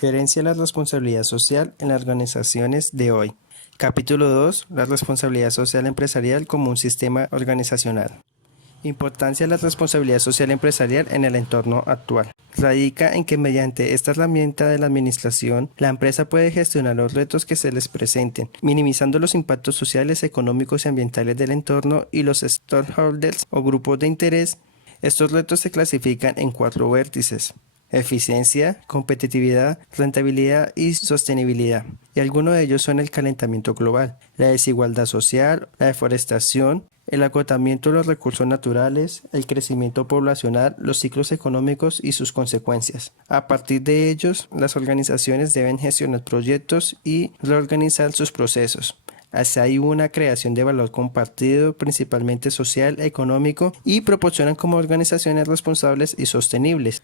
Gerencia de la responsabilidad social en las organizaciones de hoy. Capítulo 2. La responsabilidad social empresarial como un sistema organizacional. Importancia de la responsabilidad social empresarial en el entorno actual. Radica en que mediante esta herramienta de la administración, la empresa puede gestionar los retos que se les presenten, minimizando los impactos sociales, económicos y ambientales del entorno y los stakeholders o grupos de interés. Estos retos se clasifican en 4 vértices: eficiencia, competitividad, rentabilidad y sostenibilidad. Y algunos de ellos son el calentamiento global, la desigualdad social, la deforestación, el agotamiento de los recursos naturales, el crecimiento poblacional, los ciclos económicos y sus consecuencias. A partir de ellos, las organizaciones deben gestionar proyectos y reorganizar sus procesos. Así hay una creación de valor compartido, principalmente social, económico, y proporcionan como organizaciones responsables y sostenibles.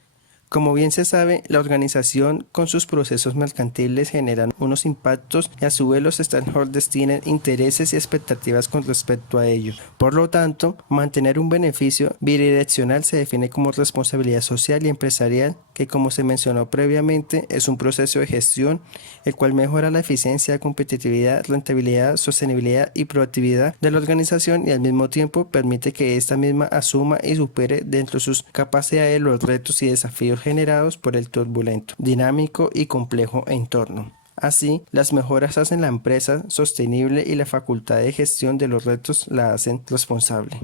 Como bien se sabe, la organización con sus procesos mercantiles generan unos impactos y a su vez los stakeholders tienen intereses y expectativas con respecto a ello. Por lo tanto, mantener un beneficio bidireccional se define como responsabilidad social y empresarial, que como se mencionó previamente es un proceso de gestión el cual mejora la eficiencia, competitividad, rentabilidad, sostenibilidad y productividad de la organización y al mismo tiempo permite que ésta misma asuma y supere dentro de sus capacidades los retos y desafíos generados por el turbulento, dinámico y complejo entorno. Así, las mejoras hacen la empresa sostenible y la facultad de gestión de los retos la hacen responsable.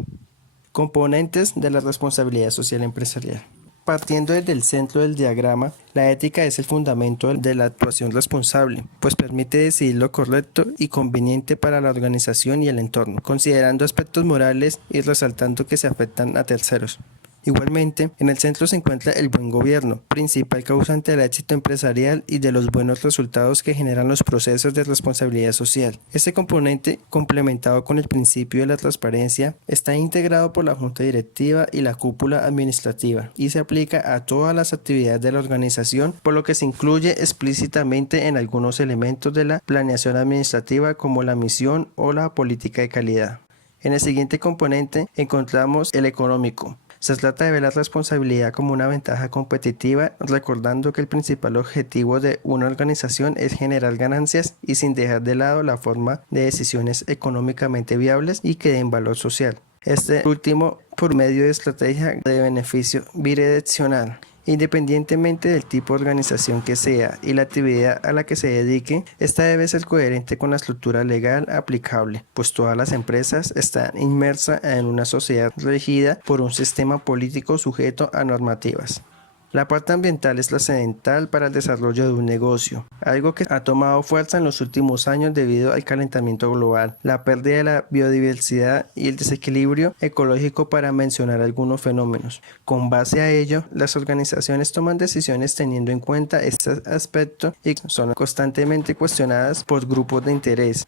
Componentes de la responsabilidad social empresarial. Partiendo desde el centro del diagrama, la ética es el fundamento de la actuación responsable, pues permite decidir lo correcto y conveniente para la organización y el entorno, considerando aspectos morales y resaltando que se afectan a terceros. Igualmente, en el centro se encuentra el buen gobierno, principal causante del éxito empresarial y de los buenos resultados que generan los procesos de responsabilidad social. Este componente, complementado con el principio de la transparencia, está integrado por la junta directiva y la cúpula administrativa y se aplica a todas las actividades de la organización, por lo que se incluye explícitamente en algunos elementos de la planeación administrativa como la misión o la política de calidad. En el siguiente componente encontramos el económico. Se trata de ver la responsabilidad como una ventaja competitiva, recordando que el principal objetivo de una organización es generar ganancias y sin dejar de lado la forma de decisiones económicamente viables y que den valor social. Este último por medio de estrategia de beneficio bidireccional. Independientemente del tipo de organización que sea y la actividad a la que se dedique, esta debe ser coherente con la estructura legal aplicable, pues todas las empresas están inmersas en una sociedad regida por un sistema político sujeto a normativas. La parte ambiental es trascendental para el desarrollo de un negocio, algo que ha tomado fuerza en los últimos años debido al calentamiento global, la pérdida de la biodiversidad y el desequilibrio ecológico, para mencionar algunos fenómenos. Con base a ello, las organizaciones toman decisiones teniendo en cuenta este aspecto y son constantemente cuestionadas por grupos de interés.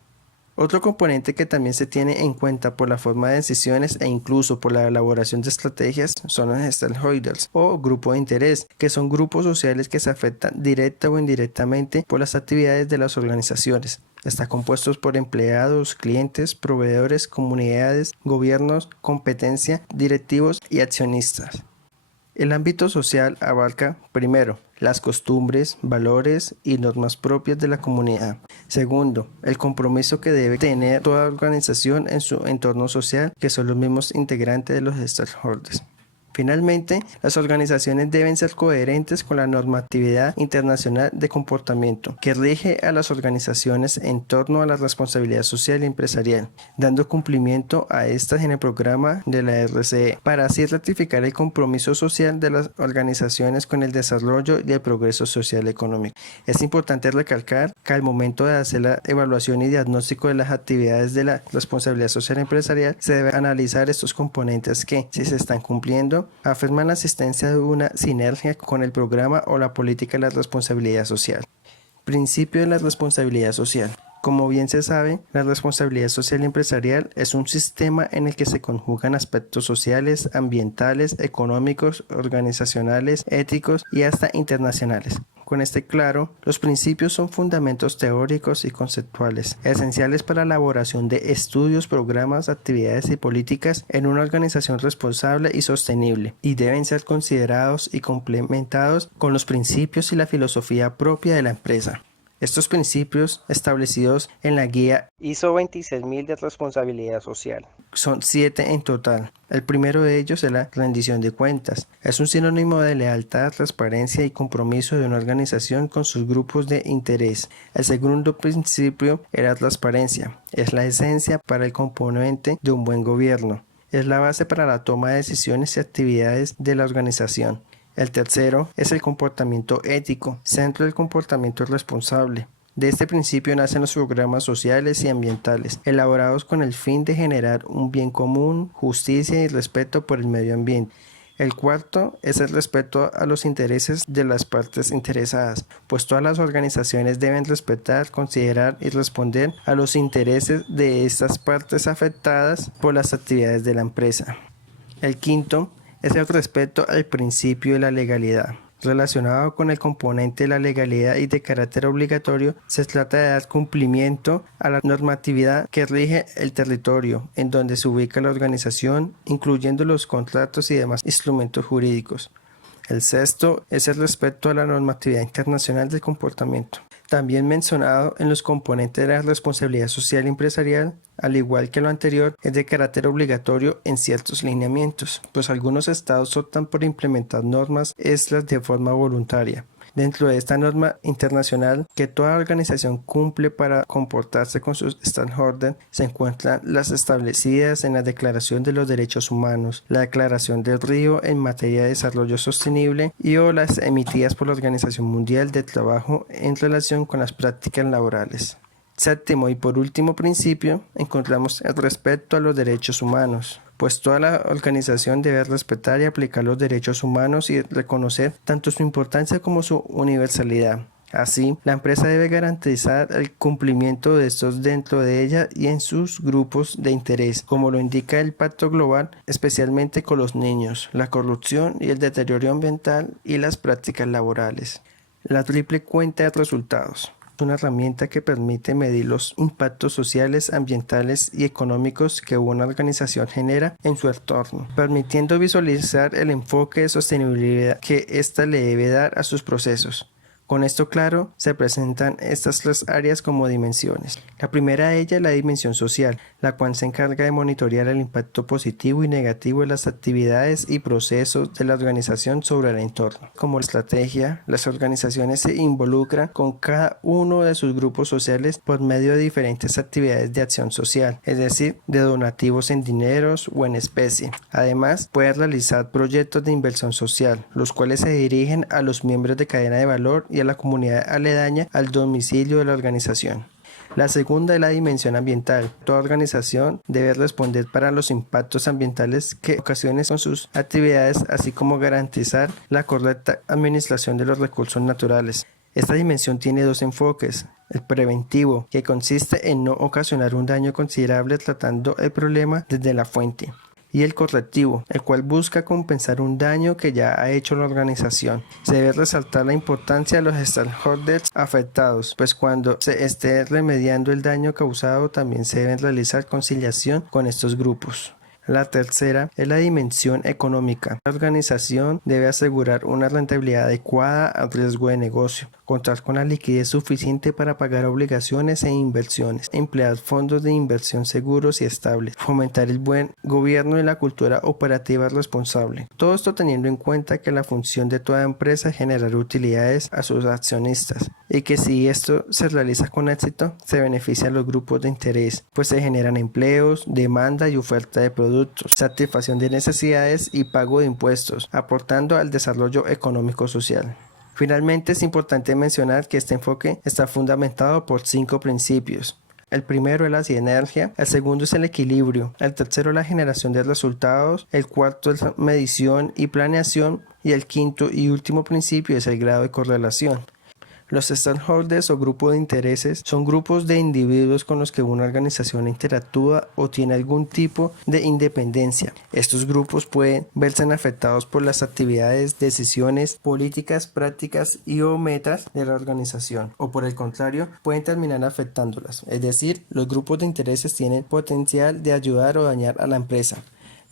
Otro componente que también se tiene en cuenta por la forma de decisiones e incluso por la elaboración de estrategias son los stakeholders o grupos de interés, que son grupos sociales que se afectan directa o indirectamente por las actividades de las organizaciones. Está compuestos por empleados, clientes, proveedores, comunidades, gobiernos, competencia, directivos y accionistas. El ámbito social abarca, primero, las costumbres, valores y normas propias de la comunidad. Segundo, el compromiso que debe tener toda organización en su entorno social, que son los mismos integrantes de los stakeholders. Finalmente, las organizaciones deben ser coherentes con la normatividad internacional de comportamiento que rige a las organizaciones en torno a la responsabilidad social y empresarial, dando cumplimiento a estas en el programa de la RCE, para así ratificar el compromiso social de las organizaciones con el desarrollo y el progreso social y económico. Es importante recalcar que al momento de hacer la evaluación y diagnóstico de las actividades de la responsabilidad social empresarial, se debe analizar estos componentes que, si se están cumpliendo, afirman la existencia de una sinergia con el programa o la política de la responsabilidad social. Principio de la responsabilidad social. Como bien se sabe, la responsabilidad social empresarial es un sistema en el que se conjugan aspectos sociales, ambientales, económicos, organizacionales, éticos y hasta internacionales. Con este claro, los principios son fundamentos teóricos y conceptuales, esenciales para la elaboración de estudios, programas, actividades y políticas en una organización responsable y sostenible, y deben ser considerados y complementados con los principios y la filosofía propia de la empresa. Estos principios, establecidos en la guía ISO 26000 de responsabilidad social, son 7 en total. El primero de ellos es la rendición de cuentas. Es un sinónimo de lealtad, transparencia y compromiso de una organización con sus grupos de interés. El segundo principio es la transparencia. Es la esencia para el componente de un buen gobierno. Es la base para la toma de decisiones y actividades de la organización. El tercero es el comportamiento ético, centro del comportamiento responsable. De este principio nacen los programas sociales y ambientales, elaborados con el fin de generar un bien común, justicia y respeto por el medio ambiente. El cuarto es el respeto a los intereses de las partes interesadas, pues todas las organizaciones deben respetar, considerar y responder a los intereses de estas partes afectadas por las actividades de la empresa. El quinto es el respeto al principio de la legalidad. Relacionado con el componente de la legalidad y de carácter obligatorio, se trata de dar cumplimiento a la normatividad que rige el territorio en donde se ubica la organización, incluyendo los contratos y demás instrumentos jurídicos. El sexto es el respeto a la normatividad internacional del comportamiento. También mencionado en los componentes de la responsabilidad social empresarial, al igual que lo anterior, es de carácter obligatorio en ciertos lineamientos, pues algunos estados optan por implementar normas extras de forma voluntaria. Dentro de esta norma internacional que toda organización cumple para comportarse con sus stakeholders se encuentran las establecidas en la Declaración de los Derechos Humanos, la Declaración del Río en materia de desarrollo sostenible y o las emitidas por la Organización Mundial del Trabajo en relación con las prácticas laborales. Séptimo y por último principio, encontramos el respeto a los derechos humanos, pues toda la organización debe respetar y aplicar los derechos humanos y reconocer tanto su importancia como su universalidad. Así, la empresa debe garantizar el cumplimiento de estos dentro de ella y en sus grupos de interés, como lo indica el Pacto Global, especialmente con los niños, la corrupción y el deterioro ambiental y las prácticas laborales. La triple cuenta de resultados. Una herramienta que permite medir los impactos sociales, ambientales y económicos que una organización genera en su entorno, permitiendo visualizar el enfoque de sostenibilidad que ésta le debe dar a sus procesos. Con esto claro, se presentan estas 3 áreas como dimensiones. La primera de ellas es la dimensión social, la cual se encarga de monitorear el impacto positivo y negativo de las actividades y procesos de la organización sobre el entorno. Como estrategia, las organizaciones se involucran con cada uno de sus grupos sociales por medio de diferentes actividades de acción social, es decir, de donativos en dineros o en especie. Además, puede realizar proyectos de inversión social, los cuales se dirigen a los miembros de cadena de valor y a la comunidad aledaña al domicilio de la organización. La segunda es la dimensión ambiental. Toda organización debe responder para los impactos ambientales que ocasionen con sus actividades, así como garantizar la correcta administración de los recursos naturales. Esta dimensión tiene 2 enfoques. El preventivo, que consiste en no ocasionar un daño considerable tratando el problema desde la fuente. Y el correctivo, el cual busca compensar un daño que ya ha hecho la organización. Se debe resaltar la importancia de los stakeholders afectados, pues cuando se esté remediando el daño causado también se debe realizar conciliación con estos grupos. La tercera es la dimensión económica. La organización debe asegurar una rentabilidad adecuada al riesgo de negocio, contar con la liquidez suficiente para pagar obligaciones e inversiones, emplear fondos de inversión seguros y estables, fomentar el buen gobierno y la cultura operativa responsable. Todo esto teniendo en cuenta que la función de toda empresa es generar utilidades a sus accionistas y que si esto se realiza con éxito, se benefician los grupos de interés, pues se generan empleos, demanda y oferta de productos, satisfacción de necesidades y pago de impuestos, aportando al desarrollo económico-social. Finalmente, es importante mencionar que este enfoque está fundamentado por 5 principios. El primero es la sinergia, el segundo es el equilibrio, el tercero la generación de resultados, el cuarto es la medición y planeación y el quinto y último principio es el grado de correlación. Los stakeholders o grupos de intereses son grupos de individuos con los que una organización interactúa o tiene algún tipo de independencia. Estos grupos pueden verse afectados por las actividades, decisiones, políticas, prácticas y o metas de la organización, o por el contrario, pueden terminar afectándolas. Es decir, los grupos de intereses tienen potencial de ayudar o dañar a la empresa.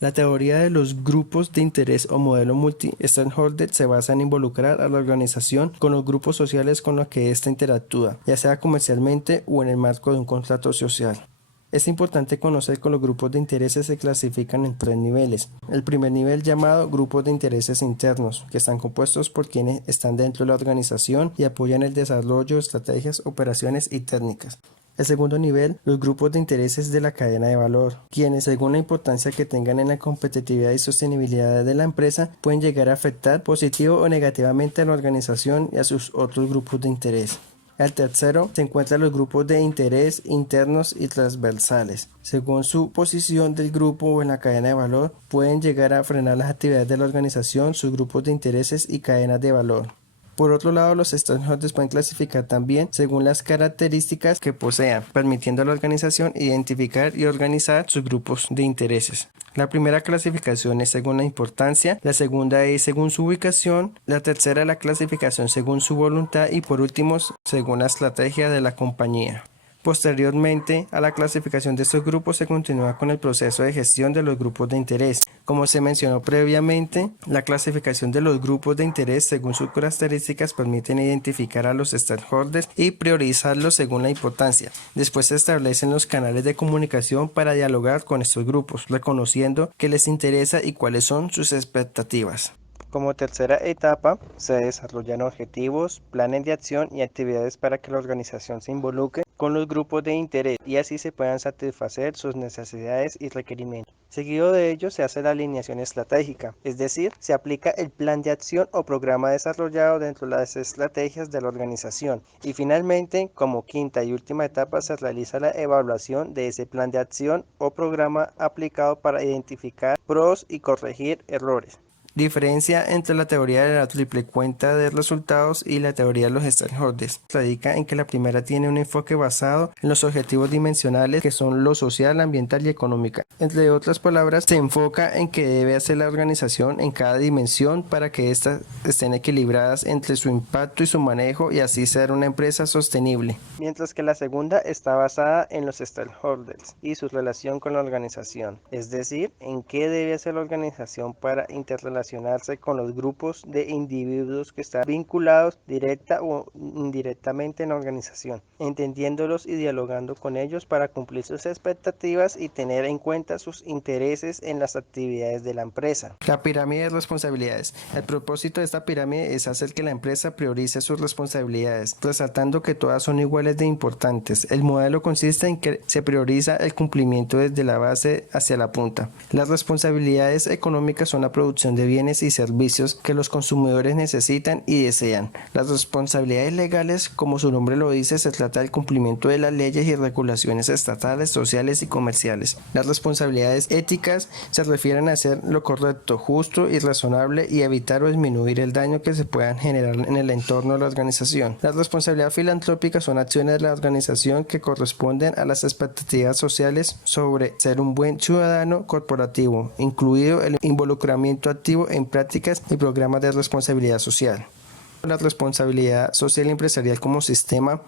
La teoría de los grupos de interés o modelo multi-stakeholder se basa en involucrar a la organización con los grupos sociales con los que ésta interactúa, ya sea comercialmente o en el marco de un contrato social. Es importante conocer que los grupos de intereses se clasifican en 3 niveles. El primer nivel, llamado grupos de intereses internos, que están compuestos por quienes están dentro de la organización y apoyan el desarrollo de estrategias, operaciones y técnicas. El segundo nivel, los grupos de intereses de la cadena de valor, quienes según la importancia que tengan en la competitividad y sostenibilidad de la empresa, pueden llegar a afectar positivo o negativamente a la organización y a sus otros grupos de interés. El tercero se encuentran los grupos de interés internos y transversales. Según su posición del grupo o en la cadena de valor, pueden llegar a frenar las actividades de la organización, sus grupos de intereses y cadenas de valor. Por otro lado, los stakeholders pueden clasificar también según las características que posean, permitiendo a la organización identificar y organizar sus grupos de intereses. La primera clasificación es según la importancia, la segunda es según su ubicación, la tercera la clasificación según su voluntad y por último según la estrategia de la compañía. Posteriormente a la clasificación de estos grupos se continúa con el proceso de gestión de los grupos de interés. Como se mencionó previamente, la clasificación de los grupos de interés según sus características permiten identificar a los stakeholders y priorizarlos según la importancia. Después se establecen los canales de comunicación para dialogar con estos grupos, reconociendo qué les interesa y cuáles son sus expectativas. Como tercera etapa, se desarrollan objetivos, planes de acción y actividades para que la organización se involucre con los grupos de interés y así se puedan satisfacer sus necesidades y requerimientos. Seguido de ello se hace la alineación estratégica, es decir, se aplica el plan de acción o programa desarrollado dentro de las estrategias de la organización. Y finalmente, como quinta y última etapa, se realiza la evaluación de ese plan de acción o programa aplicado para identificar pros y corregir errores. Diferencia entre la teoría de la triple cuenta de resultados y la teoría de los stakeholders radica en que la primera tiene un enfoque basado en los objetivos dimensionales que son lo social, ambiental y económica. Entre otras palabras, se enfoca en qué debe hacer la organización en cada dimensión para que éstas estén equilibradas entre su impacto y su manejo y así ser una empresa sostenible. Mientras que la segunda está basada en los stakeholders y su relación con la organización, es decir, en qué debe hacer la organización para interrelacionarse con los grupos de individuos que están vinculados directa o indirectamente en la organización, entendiéndolos y dialogando con ellos para cumplir sus expectativas y tener en cuenta sus intereses en las actividades de la empresa. La pirámide de responsabilidades. El propósito de esta pirámide es hacer que la empresa priorice sus responsabilidades, resaltando que todas son iguales de importantes. El modelo consiste en que se prioriza el cumplimiento desde la base hacia la punta. Las responsabilidades económicas son la producción de bienes y servicios que los consumidores necesitan y desean. Las responsabilidades legales, como su nombre lo dice, se trata del cumplimiento de las leyes y regulaciones estatales, sociales y comerciales. Las responsabilidades éticas se refieren a hacer lo correcto, justo y razonable y evitar o disminuir el daño que se puedan generar en el entorno de la organización. Las responsabilidades filantrópicas son acciones de la organización que corresponden a las expectativas sociales sobre ser un buen ciudadano corporativo, incluido el involucramiento activo en prácticas y programas de responsabilidad social. La responsabilidad social empresarial como sistema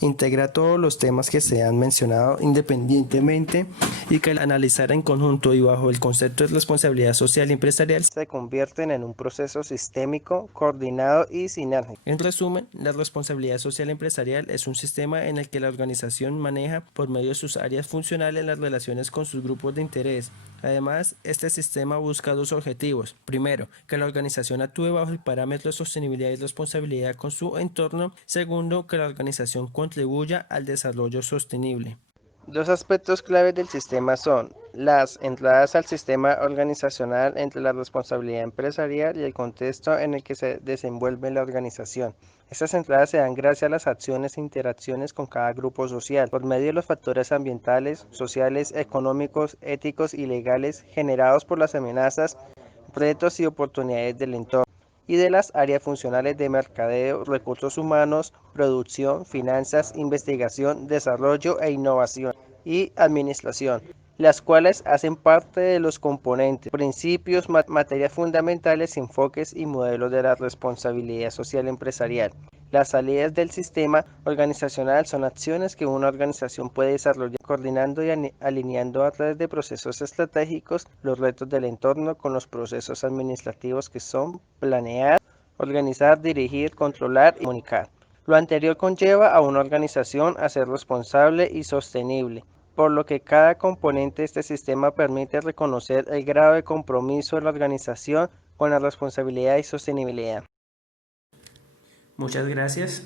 integra todos los temas que se han mencionado independientemente y que al analizar en conjunto y bajo el concepto de responsabilidad social empresarial se convierten en un proceso sistémico, coordinado y sinérgico. En resumen, la responsabilidad social empresarial es un sistema en el que la organización maneja por medio de sus áreas funcionales las relaciones con sus grupos de interés. Además, este sistema busca dos objetivos. Primero, que la organización actúe bajo el parámetro de sostenibilidad y responsabilidad con su entorno. Segundo, que la organización contribuya al desarrollo sostenible. Dos aspectos claves del sistema son las entradas al sistema organizacional entre la responsabilidad empresarial y el contexto en el que se desenvuelve la organización. Estas entradas se dan gracias a las acciones e interacciones con cada grupo social, por medio de los factores ambientales, sociales, económicos, éticos y legales generados por las amenazas, retos y oportunidades del entorno. y de las áreas funcionales de mercadeo, recursos humanos, producción, finanzas, investigación, desarrollo e innovación y administración, las cuales hacen parte de los componentes, principios, materias fundamentales, enfoques y modelos de la responsabilidad social empresarial. Las salidas del sistema organizacional son acciones que una organización puede desarrollar coordinando y alineando a través de procesos estratégicos los retos del entorno con los procesos administrativos que son planear, organizar, dirigir, controlar y comunicar. Lo anterior conlleva a una organización a ser responsable y sostenible, por lo que cada componente de este sistema permite reconocer el grado de compromiso de la organización con la responsabilidad y sostenibilidad. Muchas gracias.